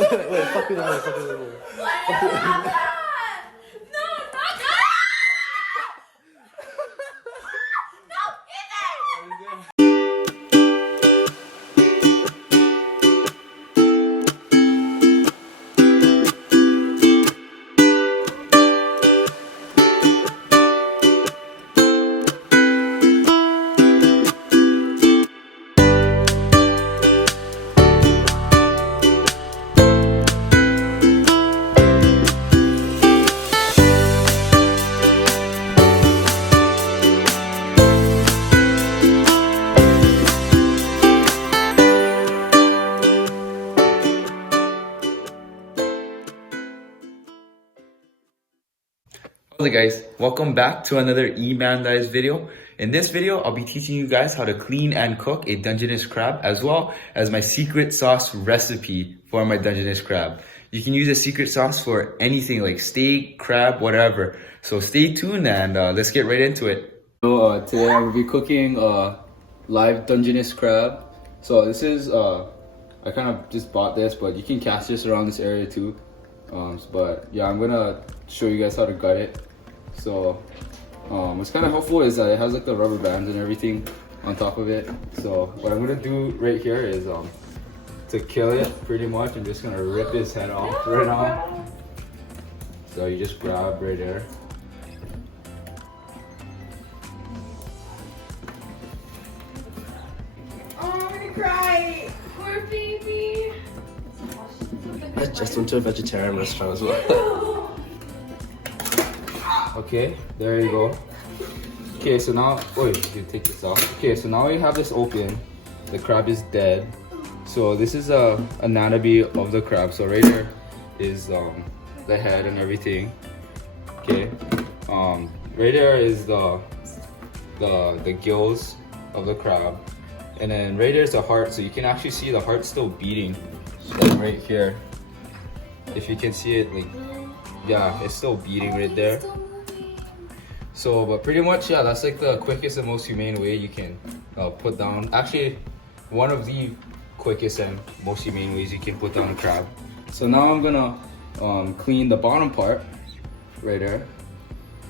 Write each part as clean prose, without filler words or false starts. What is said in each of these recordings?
Wait, fuck with the bowl, fuck with the bowl. Fuck with the bowl. No, not that! No, How's it, guys? Welcome back to another E-Mandize video. In this video, I'll be teaching you guys how to clean and cook a Dungeness crab, as well as my secret sauce recipe for my Dungeness crab. You can use a secret sauce for anything like steak, crab, whatever. So stay tuned and let's get right into it. So today I will be cooking live Dungeness crab. So this is, I kind of just bought this, but you can catch this around this area too. But yeah, I'm gonna show you guys how to gut it. So what's kind of helpful is that it has like the rubber bands and everything on top of it. So what I'm gonna do right here is to kill it pretty much, I'm just gonna rip his head off right now. So you just grab right there. Oh, I'm gonna cry. Poor baby. I just went to a vegetarian restaurant as well. Okay, there you go. Okay, so now, wait, you take this off. Okay, so now we have this open. The crab is dead. So this is a anatomy of the crab. So right here is the head and everything. Okay, right there is the gills of the crab, and then right there's the heart. So you can actually see the heart still beating, like right here. If you can see it, like, yeah, it's still beating right there. So, but pretty much, yeah, that's like the quickest and most humane way you can put down. Actually, one of the quickest and most humane ways you can put down a crab. So now I'm gonna clean the bottom part right there.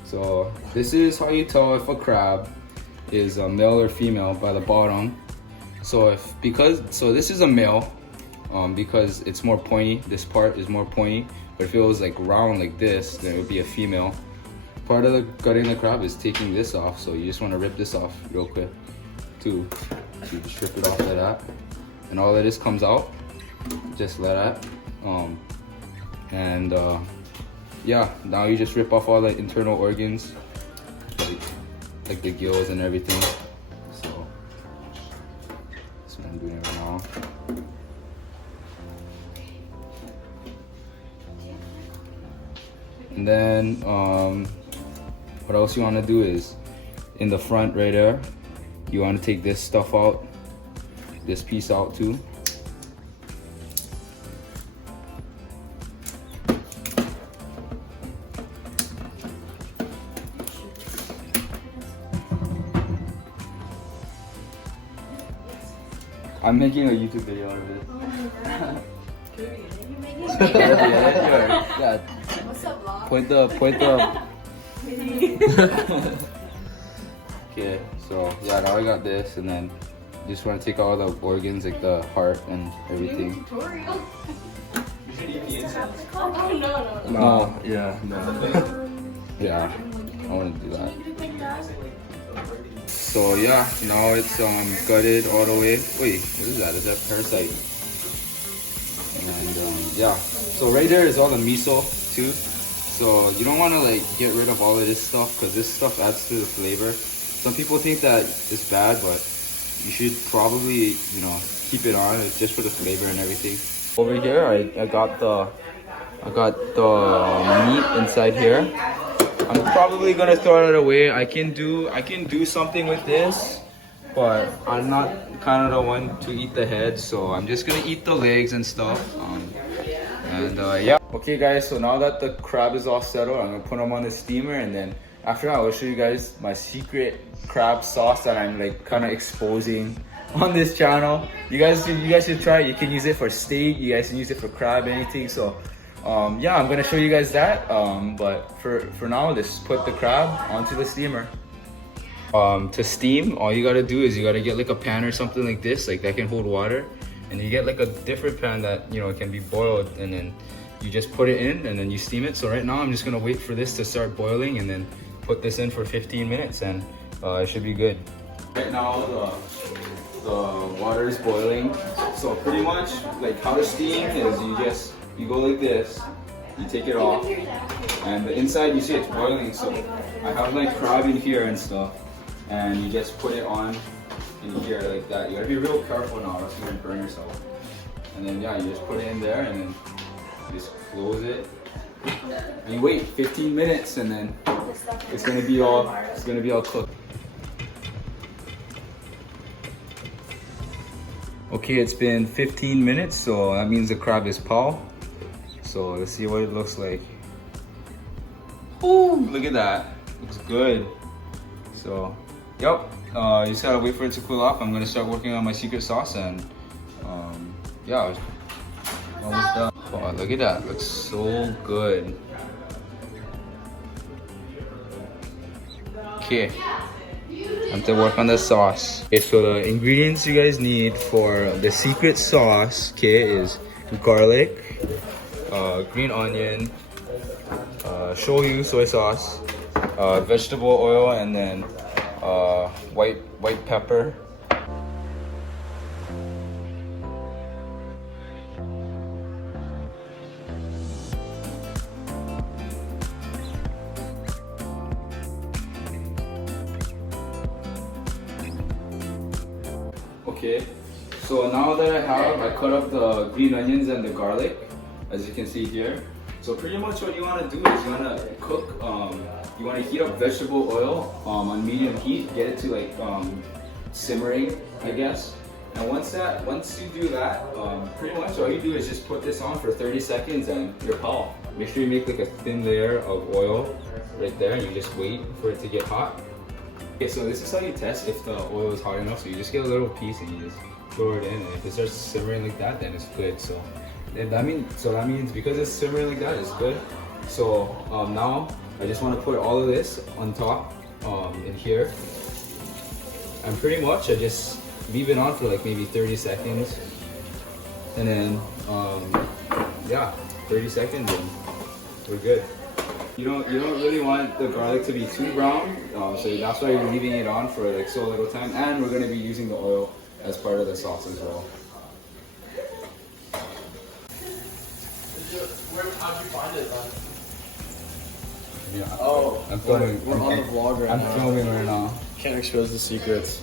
So this is how you tell if a crab is a male or female by the bottom. So so this is a male because it's more pointy. This part is more pointy. But if it was like round like this, then it would be a female. Part of the gutting the crab is taking this off, so you just want to rip this off real quick too. So you just rip it off like that, and all of this comes out just like that. Yeah, now you just rip off all the internal organs, like the gills and everything. So that's what I'm doing right now. And then what else you want to do is in the front right there, you want to take this stuff out, this piece out too. I'm making a YouTube video out of it. Yeah. What's up, vlog? Point the. Okay, so yeah, now I got this, and then you just want to take all the organs, like the heart and everything. Tutorial. No. Yeah, no. Yeah, I want to do that. So yeah, now it's gutted all the way. Wait, what is that? Is that parasite? And yeah, so right there is all the miso too. So you don't want to like get rid of all of this stuff, because this stuff adds to the flavor. Some people think that it's bad, but you should probably, you know, keep it on just for the flavor and everything. Over here, I got the meat inside here. I'm probably gonna throw it away. I can do something with this, but I'm not kind of the one to eat the head, so I'm just gonna eat the legs and stuff. Yeah. Okay guys, so now that the crab is all settled, I'm gonna put them on the steamer, and then after that I'll show you guys my secret crab sauce that I'm like kind of exposing on this channel. You guys should try it. You can use it for steak. You guys can use it for crab, anything. So yeah, I'm gonna show you guys that. But for now, just put the crab onto the steamer. To steam, all you gotta do is you gotta get like a pan or something like this, like that can hold water, and you get like a different pan that can be boiled, and then you just put it in and then you steam it. So right now I'm just gonna wait for this to start boiling and then put this in for 15 minutes and it should be good. Right now the water is boiling, so pretty much like how to steam is you go like this, you take it off, and the inside you see it's boiling. So I have like crab in here and stuff, and you just put it on in here like that. You gotta be real careful now, or else you're gonna burn yourself. And then yeah, you just put it in there and then you just close it. And you wait 15 minutes and then it's gonna be all cooked. Okay, it's been 15 minutes, so that means the crab is pau. So let's see what it looks like. Ooh, look at that. Looks good. So, yep. You just gotta wait for it to cool off. I'm gonna start working on my secret sauce and yeah, almost done. Oh, look at that. Looks so good. Okay. Time to work on the sauce. Okay, so the ingredients you guys need for the secret sauce, okay, is garlic, green onion, shoyu, soy sauce, vegetable oil, and then white pepper. Okay, so now that I cut up the green onions and the garlic, as you can see here. So pretty much what you want to do is you want to cook, you want to heat up vegetable oil on medium heat, get it to like simmering, I guess. And once you do that, pretty much all you do is just put this on for 30 seconds and you're pau. Make sure you make like a thin layer of oil right there, and you just wait for it to get hot. Okay, so this is how you test if the oil is hot enough. So you just get a little piece and you just throw it in, and if it starts simmering like that, then it's good. So that means because it's simmering like that, it's good. So now I just want to put all of this on top in here, and pretty much I just leave it on for like maybe 30 seconds, and then yeah, 30 seconds and we're good. You don't really want the garlic to be too brown, so that's why you're leaving it on for like so little time. And we're going to be using the oil as part of the sauce as well. How'd you find it, Yeah. Oh, I'm filming. We're on the vlog right now. I'm filming right now. Can't expose the secrets.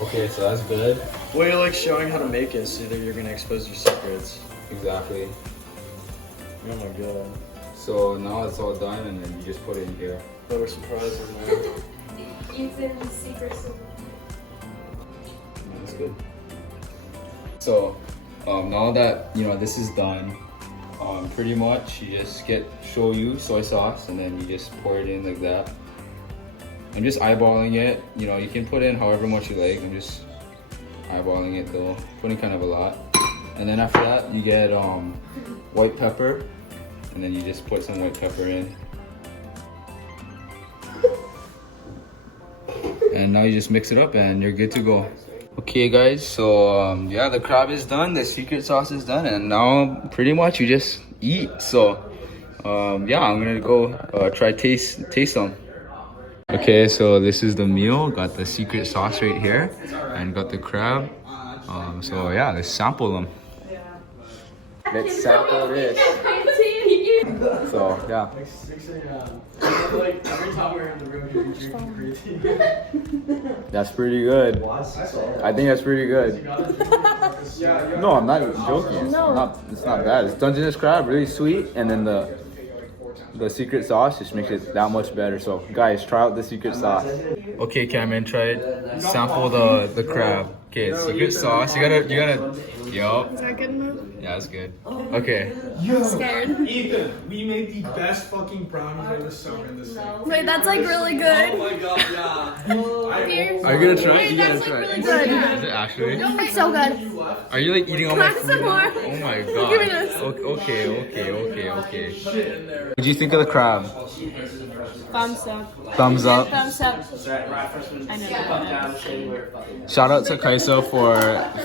Okay, so that's good. Well, you're like showing how to make it, so you're gonna expose your secrets. Exactly. Oh my god. So now it's all done, and then you just put it in here. What a surprise in there. Ethan's secret. That's good. So now that this is done, pretty much you just get shoyu, soy sauce, and then you just pour it in like that. I'm just eyeballing it. You can put in however much you like. I'm just eyeballing it though, putting kind of a lot. And then after that, you get white pepper, and then you just put some white pepper in. And now you just mix it up and you're good to go. Okay guys, so yeah, the crab is done, the secret sauce is done, and now pretty much you just eat. So yeah, I'm gonna go try taste them. Okay, so this is the meal. Got the secret sauce right here and got the crab. So yeah, let's sample them. Let's sample this. So yeah. Like every time we're in the room, you're drinking crazy. That's pretty good. I think that's pretty good. No, I'm not joking. It's not bad. It's Dungeness crab, really sweet, and then the secret sauce just makes it that much better. So guys, try out the secret sauce. Okay, Cameron, try it. Sample the crab. Okay, secret sauce. You gotta Yup. Is that a good move? Yeah, that's good. Okay. Scared. Ethan, we made the best fucking brownies of the summer in this thing. Wait, that's like really good. Oh my god, yeah. Here. Are you gonna try? Wait, You that's gotta like try. really good. Is it actually? It's so good. Are you like eating all my Crack food? some more. Oh my god. Give me this. Okay. What do you think of the crab? Thumbs up. Thumbs up. Thumbs up. I know. Shout out to Kajsa for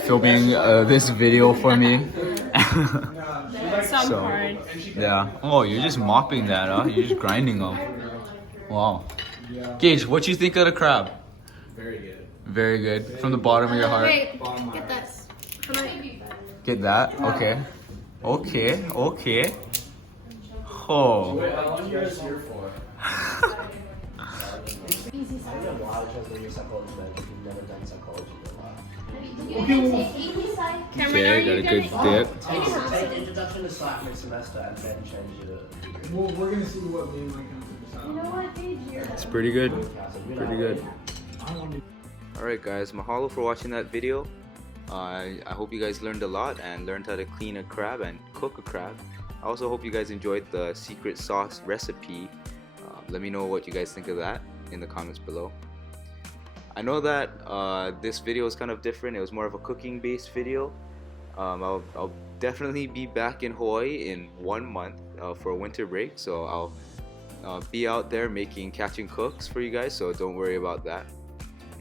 filming this video for me. Some hard. Yeah. Oh, you're just mopping that, huh? You're just grinding them. Wow. Gage, what you think of the crab? Very good. Very good. From the bottom of your heart. Wait, get this. Get that? Okay. Okay. Oh. Wait, how long are you guys here for? Okay, got a good dip. Take introduction to slack next semester and then change it. Well, we're gonna see what me and my counselor decide. It's pretty good. Pretty good. Alright guys, mahalo for watching that video. I hope you guys learned a lot and learned how to clean a crab and cook a crab. I also hope you guys enjoyed the secret sauce recipe. Let me know what you guys think of that in the comments below. I know that this video is kind of different. It was more of a cooking based video. I'll definitely be back in Hawaii in 1 month for a winter break, so I'll be out there making catch and cooks for you guys, so don't worry about that.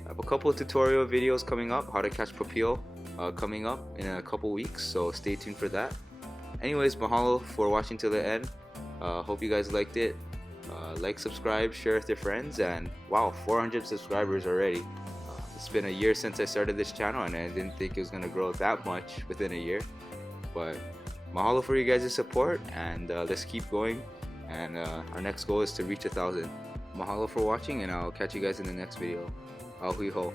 I have a couple of tutorial videos coming up, how to catch papio coming up in a couple weeks, so stay tuned for that. Anyways, mahalo for watching till the end. Hope you guys liked it. Like, subscribe, share with your friends, and wow, 400 subscribers already. It's been a year since I started this channel and I didn't think it was gonna grow that much within a year, but mahalo for you guys' support, and let's keep going, and our next goal is to reach 1,000. Mahalo for watching, and I'll catch you guys in the next video. Ahui ho.